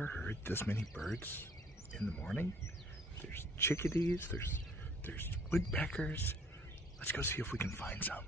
ever heard this many birds in the morning? There's chickadees, there's woodpeckers. Let's go see if we can find some.